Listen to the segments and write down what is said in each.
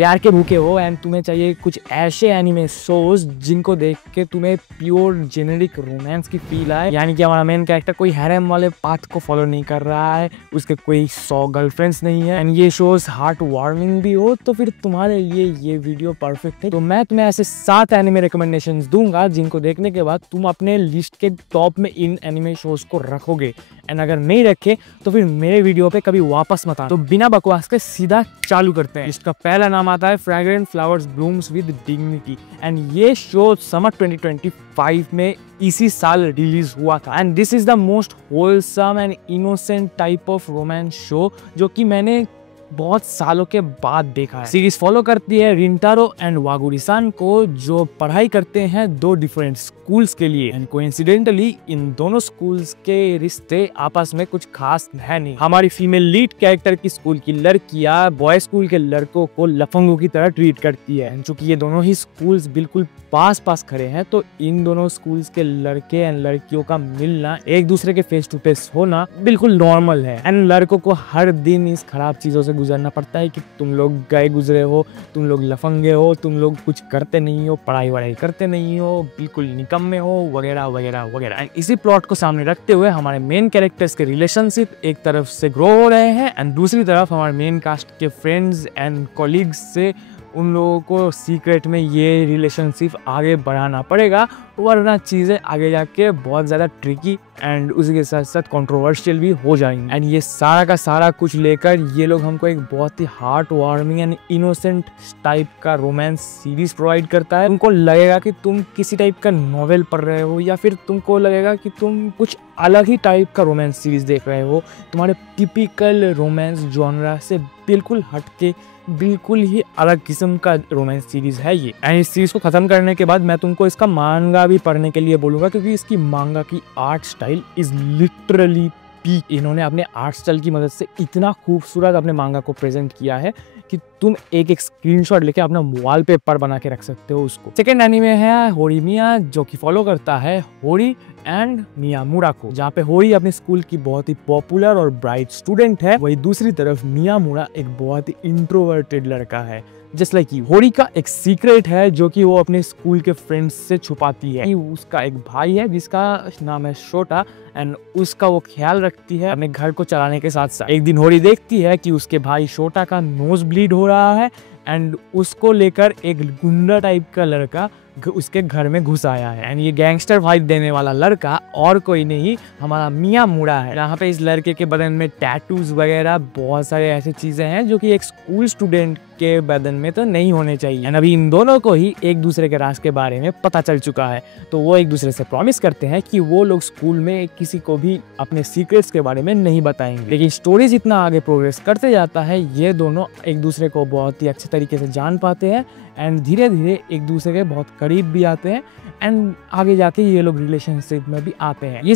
प्यार के भूखे हो एंड तुम्हें चाहिए कुछ ऐसे एनिमे शोज जिनको देख के तुम्हें प्योर जेनेरिक रोमांस की फील आए, यानी कि हमारा मेन कैरेक्टर कोई हैरम वाले पाथ को फॉलो नहीं कर रहा है, उसके कोई 100 गर्लफ्रेंड्स नहीं है एंड ये शोज हार्ट वार्मिंग भी हो, तो फिर तुम्हारे लिए ये वीडियो परफेक्ट है। तो मैं तुम्हें ऐसे 7 एनिमे रिकमेंडेशंस दूंगा जिनको देखने के बाद तुम अपने लिस्ट के टॉप में इन एनिमे शोज को रखोगे एंड अगर नहीं रखे तो फिर मेरे वीडियो पे कभी वापस मत आना। तो बिना बकवास के सीधा चालू करते हैं। इसका पहला नाम आता है fragrant flowers blooms with dignity and ये शो समर 2025 में इसी साल रिलीज हुआ था and this is the most wholesome and innocent type of romance show जो कि मैंने बहुत सालों के बाद देखा है। सीरीज फॉलो करती है रिंटारो एंड वागुरी-सान को जो पढ़ाई करते हैं 2 डिफरेंट स्कूल्स के लिए एंड कोइंसिडेंटली इन दोनों स्कूल्स के रिश्ते आपस में कुछ खास है नहीं। हमारी फीमेल लीड कैरेक्टर की स्कूल की लड़कियां बॉय स्कूल के लड़कों को लफंगों की तरह ट्रीट करती है। चूंकि ये दोनों ही स्कूल्स बिल्कुल पास खड़े हैं तो इन दोनों स्कूल्स के लड़के एंड लड़कियों का मिलना, एक दूसरे के फेस टू फेस होना बिल्कुल नॉर्मल है एंड लड़कों को हर दिन इस खराब चीजों से गुजरना पड़ता है कि तुम लोग गए गुजरे हो, तुम लोग लफंगे हो, तुम लोग कुछ करते नहीं हो, पढ़ाई वढ़ाई करते नहीं हो, बिल्कुल निकम्मे हो वगैरह वगैरह वगैरह। एंड इसी प्लॉट को सामने रखते हुए हमारे मेन कैरेक्टर्स के रिलेशनशिप एक तरफ से ग्रो हो रहे हैं एंड दूसरी तरफ हमारे मेन कास्ट के फ्रेंड्स एंड कॉलीग्स से उन लोगों को सीक्रेट में ये रिलेशनशिप आगे बढ़ाना पड़ेगा वरना चीज़ें आगे जाके बहुत ज़्यादा ट्रिकी एंड उसी के साथ साथ कंट्रोवर्शियल भी हो जाएंगे। एंड ये सारा का सारा कुछ लेकर ये लोग हमको एक बहुत ही heart warming and innocent type का रोमांस सीरीज प्रोवाइड करता है। तुमको लगेगा कि तुम किसी टाइप का नॉवेल पढ़ रहे हो या फिर तुमको लगेगा कि तुम कुछ अलग ही टाइप का रोमांस सीरीज देख रहे हो, तुम्हारे टिपिकल रोमांस जॉनरा से बिल्कुल हटके बिल्कुल ही अलग किस्म का रोमांस सीरीज है ये। एंड इस सीरीज को खत्म करने के बाद मैं तुमको इसका मांगा भी पढ़ने के लिए बोलूंगा क्योंकि इसकी मांगा की art style is literally peak. इन्होंने अपने आर्ट स्टाइल की मदद से इतना खूबसूरत अपने मांगा को प्रेजेंट किया है कि तुम एक स्क्रीनशॉट लेके अपना वॉलपेपर बना के रख सकते हो उसको। सेकेंड एनीमे है होरीमिया जो कि फॉलो करता है होरी एंड मियामुरा को, जहाँ पे होरी अपने स्कूल की बहुत ही पॉपुलर और ब्राइट स्टूडेंट है, वही दूसरी तरफ मियामुरा एक बहुत ही इंट्रोवर्टेड लड़का है। जस्ट लाइक होरी का एक सीक्रेट है जो कि वो अपने स्कूल के फ्रेंड्स से छुपाती है। उसका एक भाई है जिसका नाम है शोटा एंड उसका वो ख्याल रखती है अपने घर को चलाने के साथ साथ। एक दिन होरी देखती है कि उसके भाई शोटा का नोज ब्लीड हो रहा है एंड उसको लेकर एक गुंडा टाइप का लड़का उसके घर में घुस आया है एंड ये गैंगस्टर वाइब देने वाला लड़का और कोई नहीं हमारा मियामुरा है। यहाँ पे इस लड़के के बदन में टैटूज वगैरह बहुत सारे ऐसी चीजें हैं जो कि एक स्कूल स्टूडेंट के बदन में तो नहीं होने चाहिए एंड अभी इन दोनों को ही एक दूसरे के राज के बारे में पता चल चुका है तो वो एक दूसरे से प्रॉमिस करते हैं कि वो लोग स्कूल में किसी को भी अपने सीक्रेट्स के बारे में नहीं बताएंगे। लेकिन स्टोरीज इतना आगे प्रोग्रेस करते जाता है ये दोनों एक दूसरे को बहुत ही अच्छे तरीके से जान पाते हैं एंड धीरे धीरे एक दूसरे के बहुत करीब भी आते हैं एंड आगे जाके ये लोग रिलेशनशिप में भी आते हैं। ये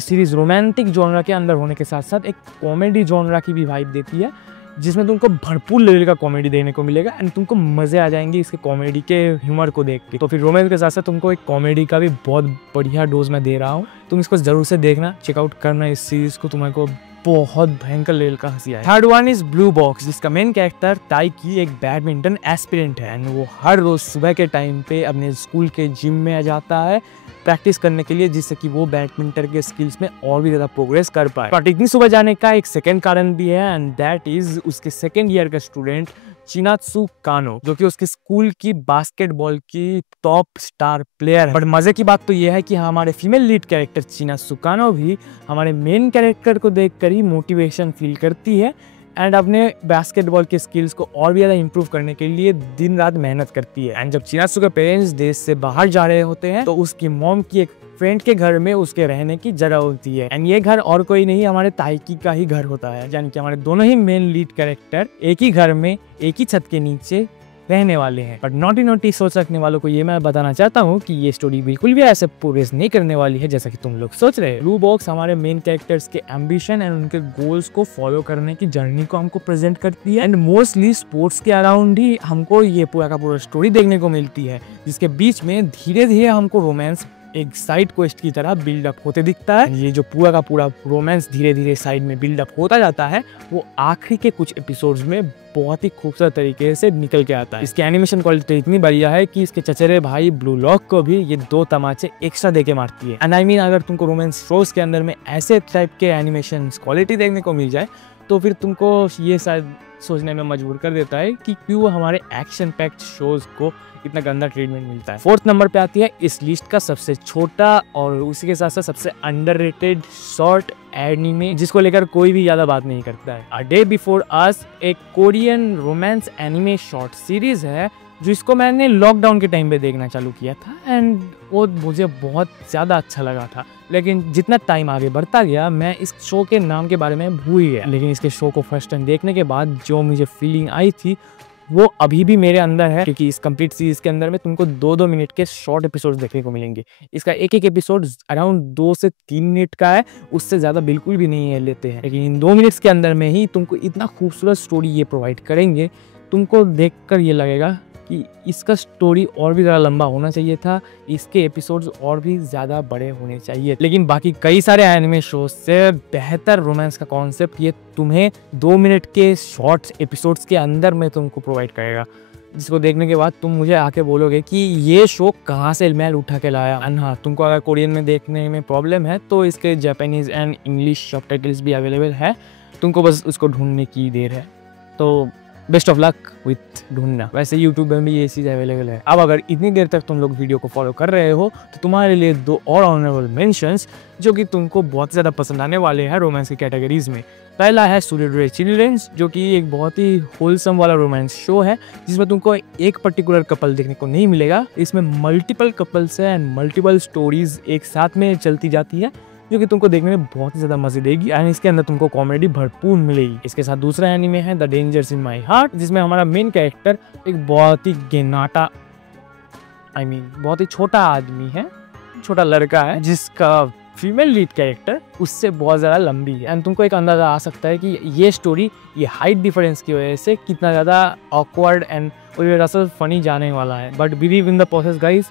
सीरीज रोमांटिक जॉनरा के अंदर होने के साथ साथ एक कॉमेडी जॉनरा की भी वाइब देती है जिसमें तुमको भरपूर लेवल का कॉमेडी देखने को मिलेगा एंड तुमको मजे आ जाएंगे इसके कॉमेडी के ह्यूमर को देख के। तो फिर रोमांस के साथ साथ तुमको एक कॉमेडी का भी बहुत बढ़िया डोज मैं दे रहा हूँ, तुम इसको जरूर से देखना, चेकआउट करना इस सीरीज को, तुम्हारे को बहुत भयंकर लेवल का हंसी आए। Third one is blue box जिसका मेन कैरेक्टर ताइकी एक बैडमिंटन एस्पिरेंट है एंड वो हर रोज सुबह के टाइम पे अपने स्कूल के जिम में जाता है प्रैक्टिस करने के लिए जिससे कि वो बैडमिंटन के स्किल्स में और भी ज्यादा प्रोग्रेस कर पाए। बट इतनी सुबह जाने का एक सेकंड कारण भी है एंड दैट इज उसके सेकंड ईयर का स्टूडेंट चिनात्सु कानो जो कि उसके स्कूल की बास्केटबॉल की टॉप स्टार प्लेयर है। बट मजे की बात तो ये है कि हमारे फीमेल लीड कैरेक्टर चिनात्सु कानो भी हमारे मेन कैरेक्टर को देखकर ही मोटिवेशन फील करती है एंड अपने बास्केटबॉल के स्किल्स को और भी ज़्यादा इंप्रूव करने के लिए दिन रात मेहनत करती है। एंड जब चिनात्सु के पेरेंट्स देश से बाहर जा रहे होते हैं तो उसकी मॉम की एक फ्रेंड के घर में उसके रहने की जगह होती है एंड ये घर और कोई नहीं हमारे ताइकी का ही घर होता है, यानी कि हमारे दोनों ही मेन लीड कैरेक्टर एक ही घर में एक ही छत के नीचे रहने वाले हैं। बट नोटी सोच रखने वालों को ये मैं बताना चाहता हूँ कि ये स्टोरी बिल्कुल भी ऐसे प्रोग्रेस नहीं करने वाली है जैसा कि तुम लोग सोच रहे हैं। ब्लू बॉक्स हमारे मेन कैरेक्टर्स के एम्बिशन एंड उनके गोल्स को फॉलो करने की जर्नी को हमको प्रेजेंट करती है एंड मोस्टली स्पोर्ट्स के अराउंड ही हमको ये पूरा का पूरा स्टोरी देखने को मिलती है जिसके बीच में धीरे धीरे हमको रोमांस एक साइड क्वेस्ट की तरह बिल्डअप होते दिखता है। ये जो पूरा का पूरा रोमांस धीरे धीरे साइड में बिल्डअप होता जाता है वो आखिरी के कुछ एपिसोड्स में बहुत ही खूबसूरत तरीके से निकल के आता है। इसकी एनिमेशन क्वालिटी इतनी बढ़िया है कि इसके चचेरे भाई ब्लू लॉक को भी ये 2 तमाचे एक्स्ट्रा देके मारती है। एंड आई मीन अगर तुमको रोमांस शोज के अंदर में ऐसे टाइप के एनिमेशन क्वालिटी देखने को मिल जाए तो फिर तुमको ये शायद सोचने में मजबूर कर देता है कि क्यों हमारे एक्शन पैक्ड शोज को इतना गंदा ट्रीटमेंट मिलता है। 4th नंबर पे आती है इस लिस्ट का सबसे छोटा और उसी के साथ साथ सबसे अंडररेटेड शॉर्ट एनीमे जिसको लेकर कोई भी ज्यादा बात नहीं करता है। अ डे बिफोर अस एक Korean romance anime short series है जिसको मैंने लॉकडाउन के टाइम पे देखना चालू किया था एंड वो मुझे बहुत ज़्यादा अच्छा लगा था। लेकिन जितना टाइम आगे बढ़ता गया मैं इस शो के नाम के बारे में भूल गया। लेकिन इसके शो को फर्स्ट टाइम देखने के बाद जो मुझे फीलिंग आई थी वो अभी भी मेरे अंदर है, क्योंकि इस कंप्लीट सीरीज के अंदर में तुमको 2-2 मिनट के शॉर्ट एपिसोड्स देखने को मिलेंगे। इसका एक एपिसोड अराउंड 2 से 3 मिनट का है, उससे ज़्यादा बिल्कुल भी नहीं है लेते हैं। लेकिन इन 2 मिनट्स के अंदर में ही तुमको इतना खूबसूरत स्टोरी ये प्रोवाइड करेंगे, तुमको देखकर ये लगेगा कि इसका स्टोरी और भी ज़्यादा लंबा होना चाहिए था, इसके एपिसोड्स और भी ज़्यादा बड़े होने चाहिए। लेकिन बाकी कई सारे एनिमे शोज से बेहतर रोमांस का कॉन्सेप्ट ये तुम्हें 2 मिनट के शॉर्ट एपिसोड्स के अंदर में तुमको प्रोवाइड करेगा, जिसको देखने के बाद तुम मुझे आके बोलोगे कि ये शो कहाँ से मैल उठा के लाया। एंड हाँ, तुमको अगर कोरियन में देखने में प्रॉब्लम है तो इसके जापानीज़ एंड इंग्लिश सबटाइटल्स भी अवेलेबल है, तुमको बस उसको ढूंढने की देर है। तो बेस्ट ऑफ लक विथ ढूंढना। वैसे यूट्यूब में भी ये चीज़ अवेलेबल है। अब अगर इतनी देर तक तुम लोग वीडियो को फॉलो कर रहे हो तो तुम्हारे लिए 2 और ऑनरेबल मेंशंस जो कि तुमको बहुत ज़्यादा पसंद आने वाले हैं रोमांस की कैटेगरीज में। पहला है सूर्योदय चिल्ड्रंस, जो कि एक बहुत ही होलसम वाला रोमांस शो है जिसमें तुमको एक पर्टिकुलर कपल देखने को नहीं मिलेगा। इसमें मल्टीपल कपल्स है एंड मल्टीपल स्टोरीज एक साथ में चलती जाती है, जो कि तुमको देखने में बहुत ही ज़्यादा मजे देगी एंड इसके अंदर तुमको कॉमेडी भरपूर मिलेगी। इसके साथ दूसरा एनीमे है the dangers in my heart, जिसमें हमारा मेन कैरेक्टर एक बहुत ही गेनाटा बहुत ही छोटा आदमी है, छोटा लड़का है जिसका फीमेल लीड कैरेक्टर उससे बहुत ज़्यादा लंबी है। एंड तुमको एक अंदाजा आ सकता है कि ये स्टोरी ये हाइट डिफरेंस की वजह से कितना ज़्यादा ऑकवर्ड एंड दरअसल फनी जाने वाला है। But believe in the process guys,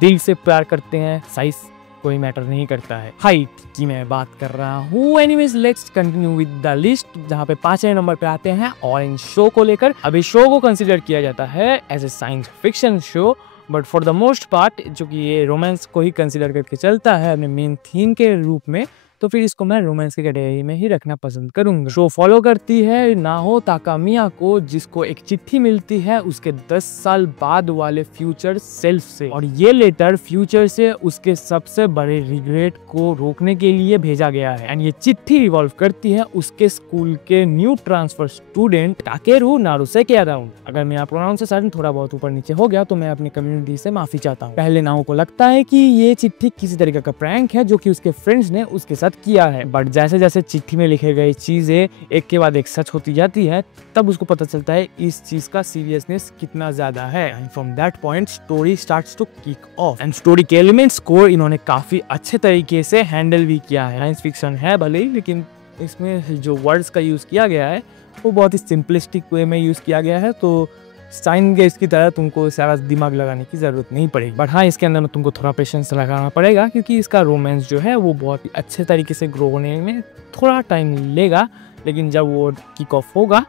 दिल से प्यार करते हैं, साइज कोई मैटर नहीं करता है। हाइट की मैं बात कर रहा हूँ। Anyways let's continue with the list, जहाँ पे 5वें नंबर पे आते हैं ऑरेंज शो को लेकर। अभी शो को कंसिडर किया जाता है as a science fiction show, but for the most part जो कि ये रोमांस को ही कंसिडर करके चलता है अपने मेन थीम के रूप में, तो फिर इसको मैं रोमांस की कैटेगरी में ही रखना पसंद करूंगा। शो फॉलो करती है नाहो ताकामिया को, जिसको एक चिट्ठी मिलती है उसके 10 साल बाद वाले फ्यूचर सेल्फ से, और ये लेटर फ्यूचर से उसके सबसे बड़े रिग्रेट को रोकने के लिए भेजा गया है। एंड ये चिट्ठी रिवॉल्व करती है उसके स्कूल के न्यू ट्रांसफर स्टूडेंट टाकेरू नारुसे के अराउंड। अगर मेरा प्रोनाउंसिएशन थोड़ा बहुत ऊपर नीचे हो गया तो मैं अपनी कम्युनिटी से माफी चाहता हूँ। पहले नाहो को लगता है कि ये चिट्ठी किसी तरीके का प्रैंक है जो कि उसके फ्रेंड्स ने उसके साथ किया है, बट जैसे जैसे चिट्ठी में लिखे गई चीजें एक के बाद एक सच होती जाती है, तब उसको पता चलता है इस चीज का सीरियसनेस कितना ज्यादा है। And from that point story starts to kick off. And story के एलिमेंट्स को इन्होंने काफी अच्छे तरीके से हैंडल भी किया है। साइंस फिक्शन है भले ही, लेकिन इसमें जो वर्ड्स का यूज किया गया है वो बहुत ही सिंपलिस्टिक वे में यूज किया गया है, तो साइन गेज की तरह तुमको सारा दिमाग लगाने की जरूरत नहीं पड़ेगी। बट हाँ, इसके अंदर में तुमको थोड़ा पेशेंस लगाना पड़ेगा, क्योंकि इसका रोमांस जो है वो बहुत ही अच्छे तरीके से ग्रो होने में थोड़ा टाइम लेगा, लेकिन जब वो किक ऑफ होगा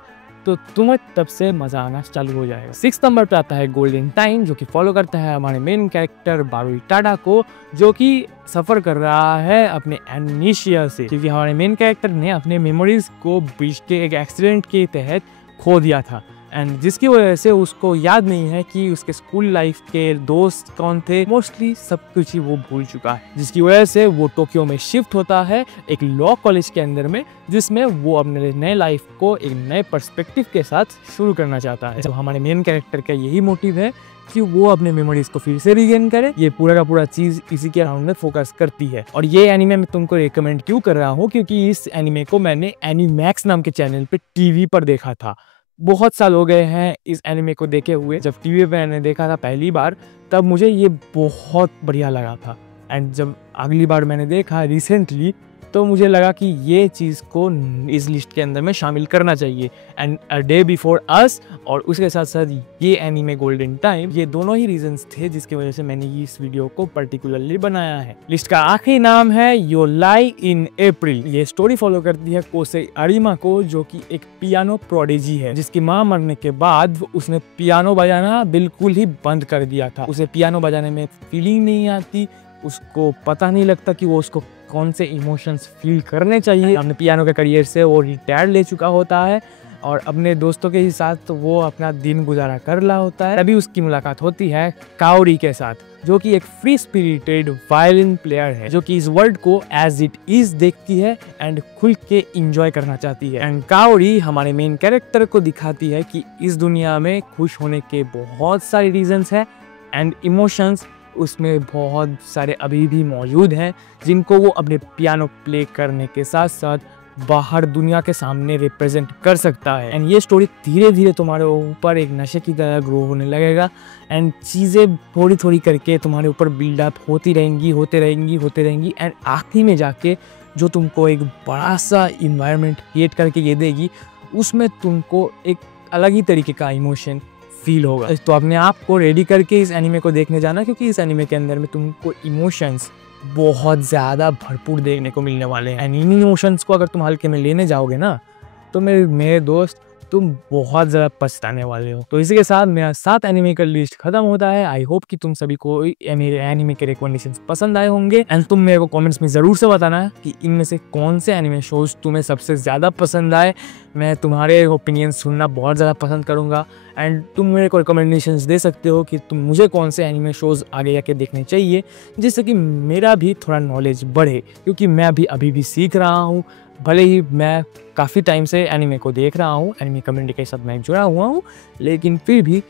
तो तुम्हें तब से मजा आना चालू हो जाएगा। 6 नंबर पे आता है गोल्डन टाइम, जो कि फॉलो करता है हमारे मेन कैरेक्टर बारुई टाडा को, जो कि सफर कर रहा है अपने एमनीशिया से, क्योंकि हमारे मेन कैरेक्टर ने अपने मेमोरीज को बीच के एक एक्सीडेंट के तहत खो दिया था, एंड जिसकी वजह से उसको याद नहीं है कि उसके स्कूल लाइफ के दोस्त कौन थे। मोस्टली सब कुछ ही वो भूल चुका है, जिसकी वजह से वो टोक्यो में शिफ्ट होता है एक लॉ कॉलेज के अंदर में, जिसमें वो अपने नए लाइफ को एक नए पर्सपेक्टिव के साथ शुरू करना चाहता है। जब हमारे मेन कैरेक्टर का यही मोटिव है कि वो अपने मेमोरीज को फिर से रीगेन करे। ये पूरा का पूरा चीज इसी के अराउंड में फोकस करती है। और ये एनीमे मैं तुमको रिकमेंड क्यों कर रहा हूँ, क्योंकि इस एनीमे को मैंने एनीमैक्स नाम के चैनल पे टीवी पर देखा था। बहुत साल हो गए हैं इस एनिमे को देखे हुए। जब टीवी पे मैंने देखा था पहली बार, तब मुझे ये बहुत बढ़िया लगा था, एंड जब अगली बार मैंने देखा रिसेंटली, तो मुझे लगा कि ये चीज़ को इस लिस्ट के अंदर में शामिल करना चाहिए। And a day before us और उसके साथ साथ ये एनीमे गोल्डन टाइम, ये दोनों ही रीजंस थे जिसकी वजह से मैंने इस वीडियो को पर्टिकुलरली बनाया है। लिस्ट का आखिरी नाम है योर लाई इन अप्रैल। ये स्टोरी फॉलो करती है कोसे अरिमा को, जो कि एक पियानो प्रोडिजी है, जिसकी मां मरने के बाद उसने पियानो बजाना बिल्कुल ही बंद कर दिया था। उसे पियानो बजाने में फीलिंग नहीं आती, उसको पता नहीं लगता कि वो उसको कौन से इमोशंस फील करने चाहिए। अपने पियानो के करियर से वो रिटायर ले चुका होता है और अपने दोस्तों के ही साथ तो वो अपना दिन गुजारा कर रहा होता है। तभी उसकी मुलाकात होती है काओरी के साथ, जो कि एक फ्री स्पिरिटेड वायलिन प्लेयर है, जो कि इस वर्ल्ड को एज इट इज देखती है एंड खुल के इंजॉय करना चाहती है। एंड काओरी हमारे मेन कैरेक्टर को दिखाती है कि इस दुनिया में खुश होने के बहुत सारे रीजंस हैं एंड इमोशंस उसमें बहुत सारे अभी भी मौजूद हैं, जिनको वो अपने पियानो प्ले करने के साथ साथ बाहर दुनिया के सामने रिप्रेजेंट कर सकता है। एंड ये स्टोरी धीरे धीरे तुम्हारे ऊपर एक नशे की तरह ग्रो होने लगेगा एंड चीज़ें थोड़ी थोड़ी करके तुम्हारे ऊपर बिल्डअप होती रहेंगी एंड आखिरी में जाके जो तुमको एक बड़ा सा इन्वायरमेंट क्रिएट करके ये देगी, उसमें तुमको एक अलग ही तरीके का इमोशन फील होगा। तो अपने आप को रेडी करके इस एनीमे को देखने जाना, क्योंकि इस एनीमे के अंदर में तुमको इमोशंस बहुत ज़्यादा भरपूर देखने को मिलने वाले हैं। एंड इन इमोशंस को अगर तुम हल्के में लेने जाओगे ना, तो मेरे दोस्त तुम बहुत ज़्यादा पछताने वाले हो। तो इसी के साथ मेरा 7 एनीमे का लिस्ट खत्म होता है। आई होप कि तुम सभी को मेरे एनीमे के रिकमेंडेशंस पसंद आए होंगे एंड तुम मेरे को कमेंट्स में ज़रूर से बताना कि इनमें से कौन से एनीमे शोज तुम्हें सबसे ज़्यादा पसंद आए। मैं तुम्हारे ओपिनियन सुनना बहुत ज़्यादा पसंद करूँगा एंड तुम मेरे को रिकमेंडेशंस दे सकते हो कि तुम मुझे कौन से एनीमे शोज़ आगे जाके देखने चाहिए, जिससे कि मेरा भी थोड़ा नॉलेज बढ़े, क्योंकि मैं अभी भी सीख रहा हूँ। भले ही मैं काफ़ी टाइम से एनीमे को देख रहा हूँ, एनीमे कम्युनिटी के साथ मैं जुड़ा हुआ हूँ, लेकिन फिर भी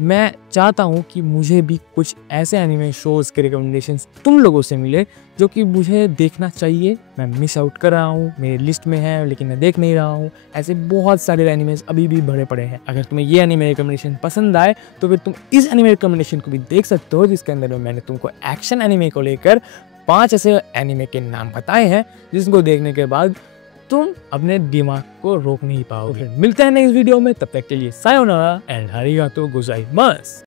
मैं चाहता हूँ कि मुझे भी कुछ ऐसे एनीमे शोज़ के रिकमेंडेशंस तुम लोगों से मिले जो कि मुझे देखना चाहिए। मैं मिस आउट कर रहा हूँ, मेरी लिस्ट में है लेकिन मैं देख नहीं रहा हूँ। ऐसे बहुत सारे एनीमेज अभी भी भरे पड़े हैं। अगर तुम्हें ये एनीमे रिकमेंडेशन पसंद आए तो फिर तुम इस एनीमे रिकमेंडेशन को भी देख सकते हो, जिसके अंदर में मैंने तुमको एक्शन एनीमे को लेकर 5 ऐसे एनीमे के नाम बताए हैं जिसको देखने के बाद तुम अपने दिमाग को रोक नहीं पाओगे। मिलते हैं नेक्स्ट वीडियो में, तब तक के लिए सायोनारा एंड अरिगातो गोजाइमासु।